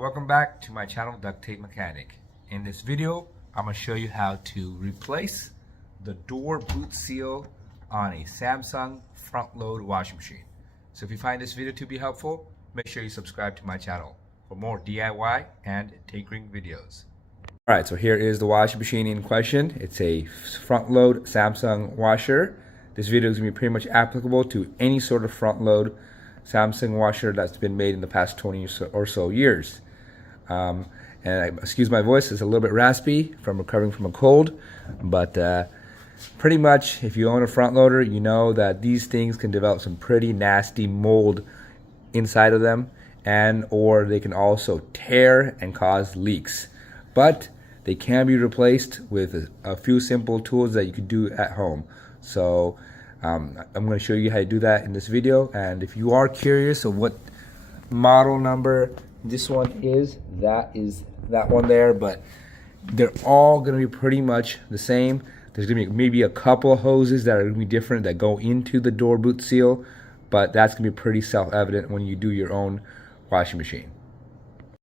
Welcome back to my channel, Duct Tape Mechanic. In this video, I'm going to show you how to replace the door boot seal on a Samsung front load washing machine. So if you find this video to be helpful, make sure you subscribe to my channel for more DIY and tinkering videos. Alright, so here is the washing machine in question. It's a front load Samsung washer. This video is going to be pretty much applicable to any sort of front load Samsung washer that's been made in the past 20 or so years. Excuse my voice, it's a little bit raspy from recovering from a cold, but pretty much if you own a front loader, you know that these things can develop some pretty nasty mold inside of them, and or they can also tear and cause leaks. But they can be replaced with a few simple tools that you can do at home. So I'm going to show you how to do that in this video, and if you are curious of what model number this one is that one there, but they're all going to be pretty much the same. There's going to be maybe a couple of hoses that are going to be different that go into the door boot seal, but that's going to be pretty self-evident when you do your own washing machine.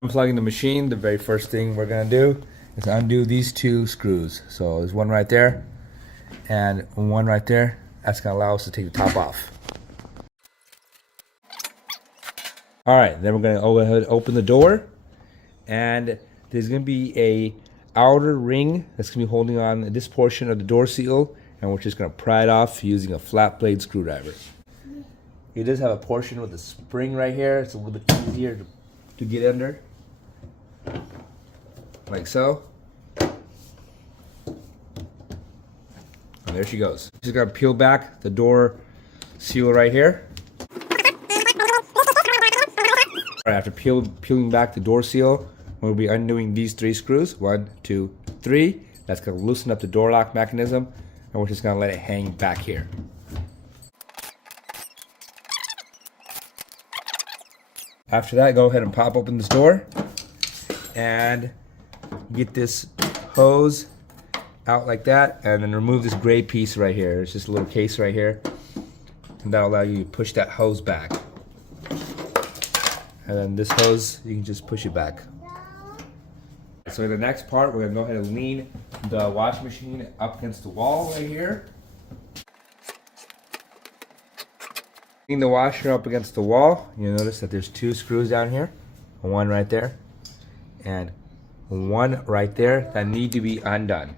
Unplugging the machine, the very first thing we're going to do is undo these two screws. So there's one right there and one right there. That's going to allow us to take the top off. Alright, then we're going to go ahead and open the door, and there's going to be a outer ring that's going to be holding on this portion of the door seal, and we're just going to pry it off using a flat blade screwdriver. It does have a portion with a spring right here. It's a little bit easier to get under, like so. And there she goes. Just got to peel back the door seal right here. After peeling back the door seal, we'll be undoing these three screws. 1, 2, 3. That's going to loosen up the door lock mechanism, and we're just going to let it hang back here. After that, go ahead and pop open this door and get this hose out like that, and then remove this gray piece right here. It's just a little case right here, and that'll allow you to push that hose back. And then this hose, you can just push it back. So in the next part, we're going to go ahead and lean the washing machine up against the wall right here. Lean the washer up against the wall. You'll notice that there's two screws down here. One right there and one right there that need to be undone.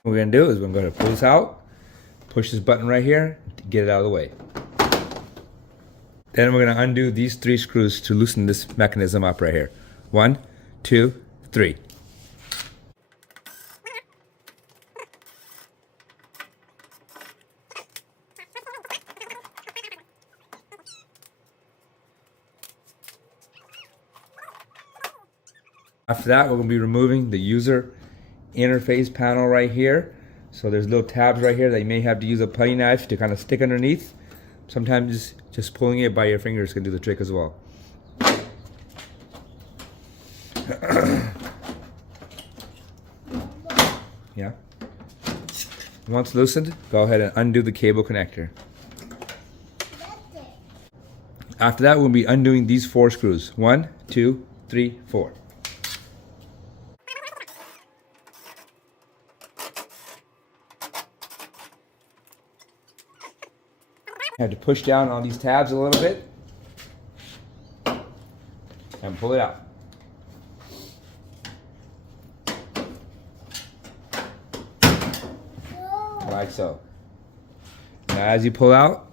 What we're going to do is we're going to pull this out, push this button right here to get it out of the way. Then we're going to undo these three screws to loosen this mechanism up right here. 1, 2, 3. After that, we're going to be removing the user interface panel right here. So there's little tabs right here that you may have to use a putty knife to kind of stick underneath. Sometimes just pulling it by your fingers can do the trick as well. Yeah. Once loosened, go ahead and undo the cable connector. After that, we'll be undoing these 4 screws. 1, 2, 3, 4. I have to push down on these tabs a little bit and pull it out. Like so. Now as you pull out,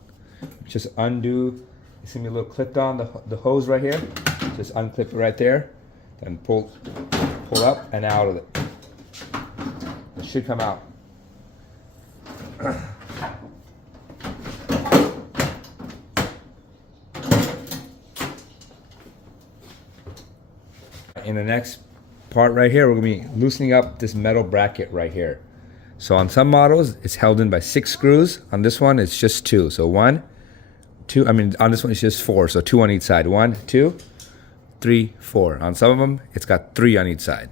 just undo. It's going to be a little clipped on the hose right here. Just unclip it right there. Then pull up and out of it. It should come out. In the next part right here, we're going to be loosening up this metal bracket right here. So on some models, it's held in by 6 screws. On this one, it's just 2. So 1, 2, on this one, it's just 4. So 2 on each side. 1, 2, 3, 4. On some of them, it's got 3 on each side.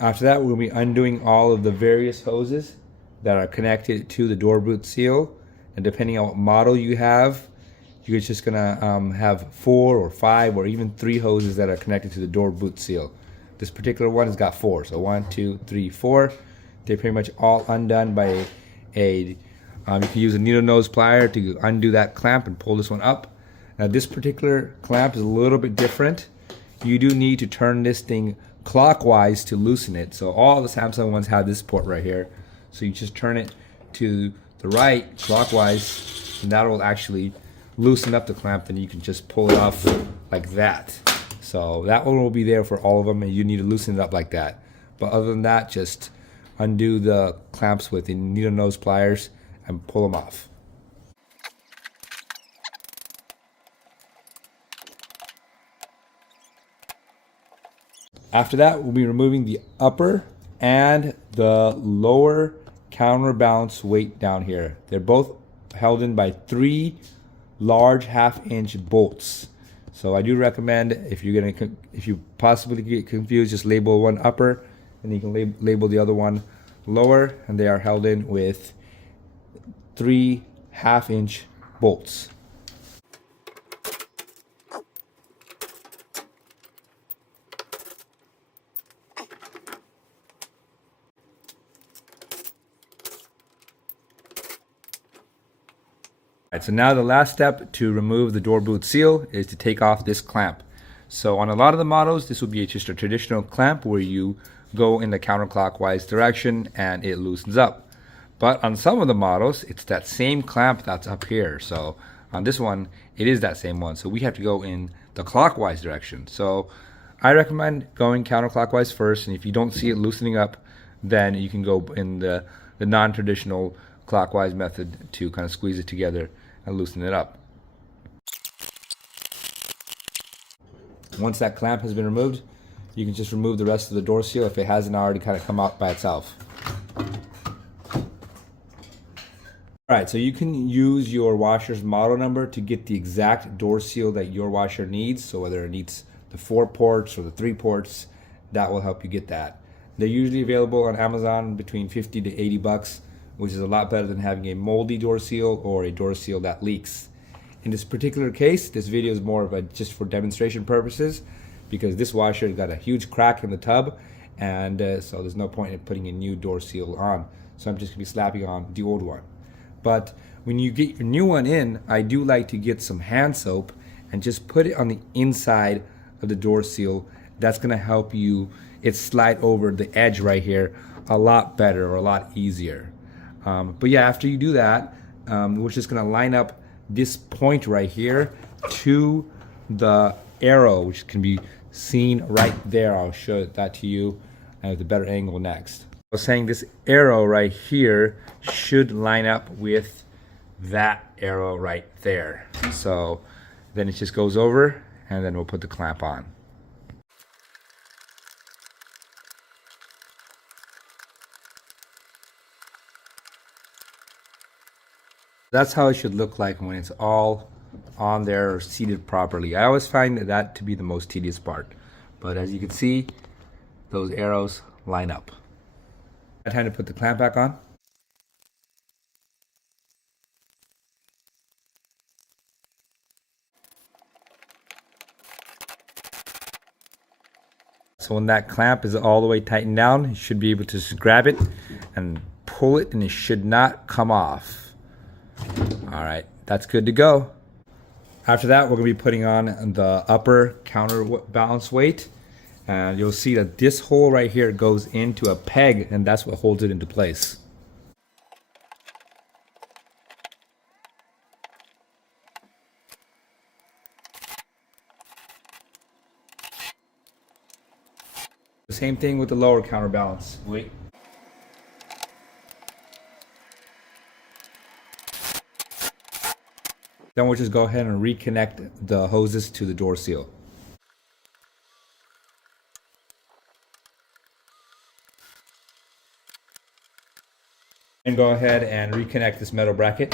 After that, we'll be undoing all of the various hoses that are connected to the door boot seal, and depending on what model you have, you're just gonna have 4 or 5 or even 3 hoses that are connected to the door boot seal. This particular one has got 4, so 1, 2, 3, 4. They're pretty much all undone by you can use a needle nose plier to undo that clamp and pull this one up. Now this particular clamp is a little bit different. You do need to turn this thing clockwise to loosen it. So all the Samsung ones have this port right here. So you just turn it to the right clockwise, and that will actually loosen up the clamp. Then you can just pull it off like that. So that one will be there for all of them, and you need to loosen it up like that. But other than that, just undo the clamps with the needle nose pliers and pull them off. After that, we'll be removing the upper and the lower counterbalance weight down here. They're both held in by 3 large 1/2-inch bolts. So I do recommend, if you possibly get confused, just label one upper and you can label the other one lower, and they are held in with 3 1/2-inch bolts. Alright, so now the last step to remove the door boot seal is to take off this clamp. So on a lot of the models, this will be just a traditional clamp where you go in the counterclockwise direction and it loosens up. But on some of the models, it's that same clamp that's up here. So on this one, it is that same one. So we have to go in the clockwise direction. So I recommend going counterclockwise first, and if you don't see it loosening up, then you can go in the non-traditional clockwise method to kind of squeeze it together and loosen it up. Once that clamp has been removed, you can just remove the rest of the door seal if it hasn't already kind of come out by itself. Alright, so you can use your washer's model number to get the exact door seal that your washer needs. So whether it needs the 4 ports or the 3 ports, that will help you get that. They're usually available on Amazon between 50 to 80 bucks, which is a lot better than having a moldy door seal or a door seal that leaks. In this particular case, this video is more of just for demonstration purposes, because this washer has got a huge crack in the tub, and so there's no point in putting a new door seal on. So I'm just going to be slapping on the old one. But when you get your new one in, I do like to get some hand soap and just put it on the inside of the door seal. That's going to help it slide over the edge right here a lot better, or a lot easier. But yeah, after you do that, we're just going to line up this point right here to the arrow, which can be seen right there. I'll show that to you at a better angle next. I was saying this arrow right here should line up with that arrow right there. So then it just goes over, and then we'll put the clamp on. That's how it should look like when it's all on there or seated properly. I always find that to be the most tedious part. But as you can see, those arrows line up. Time to put the clamp back on. So when that clamp is all the way tightened down, you should be able to just grab it and pull it, and it should not come off. Alright, that's good to go. After that, we're going to be putting on the upper counterbalance weight. And you'll see that this hole right here goes into a peg, and that's what holds it into place. The same thing with the lower counterbalance weight. Then we'll just go ahead and reconnect the hoses to the door seal. And go ahead and reconnect this metal bracket.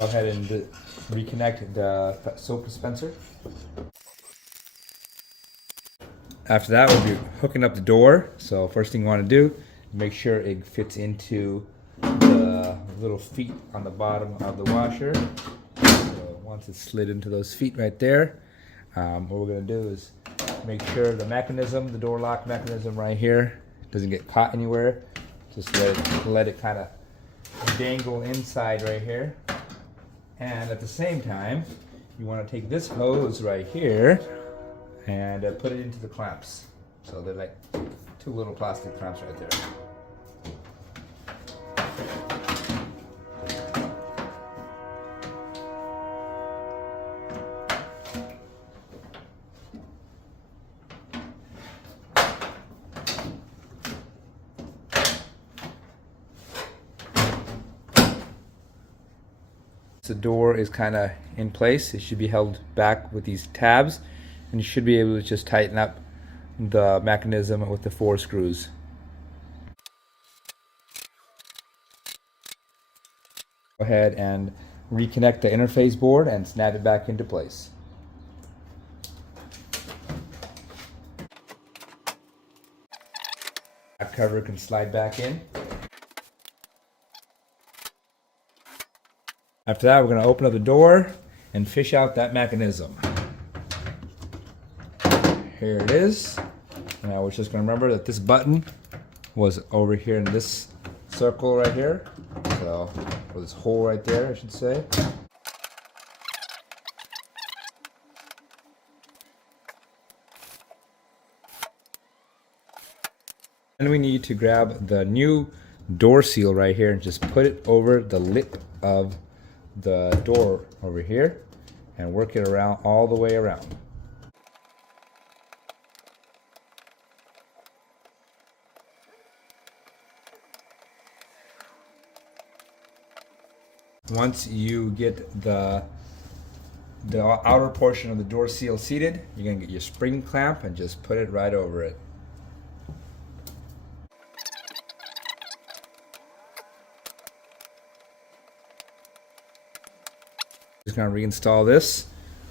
Go ahead and reconnect the soap dispenser. After that, we'll be hooking up the door. So first thing you want to do, make sure it fits into the little feet on the bottom of the washer. So once it's slid into those feet right there, what we're going to do is make sure the mechanism, the door lock mechanism right here, doesn't get caught anywhere. Just let it kind of dangle inside right here. And at the same time, you want to take this hose right here and put it into the clamps. So they're like two little plastic clamps right there. The door is kind of in place. It should be held back with these tabs, and you should be able to just tighten up the mechanism with the 4 screws. Go ahead and reconnect the interface board and snap it back into place. That cover can slide back in. After that, we're going to open up the door and fish out that mechanism. Here it is. Now we're just going to remember that this button was over here in this circle right here. So, or this hole right there, I should say. And we need to grab the new door seal right here and just put it over the lip of the door over here and work it around all the way around. Once you get the outer portion of the door seal seated, you're going to get your spring clamp and just put it right over it. Just going to reinstall this.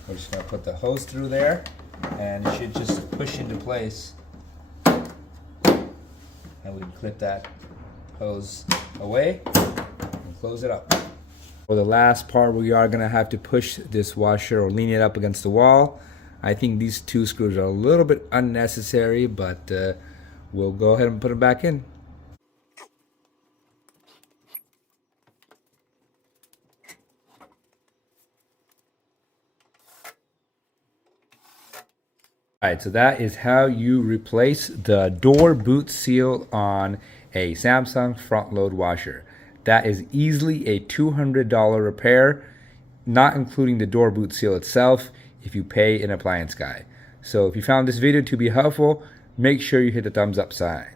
We're just going to put the hose through there, and it should just push into place. And we can clip that hose away and close it up. For the last part, we are going to have to push this washer or lean it up against the wall. I think these 2 screws are a little bit unnecessary, but we'll go ahead and put them back in. Alright, so that is how you replace the door boot seal on a Samsung front load washer. That is easily a $200 repair, not including the door boot seal itself, if you pay an appliance guy. So if you found this video to be helpful, make sure you hit the thumbs up sign.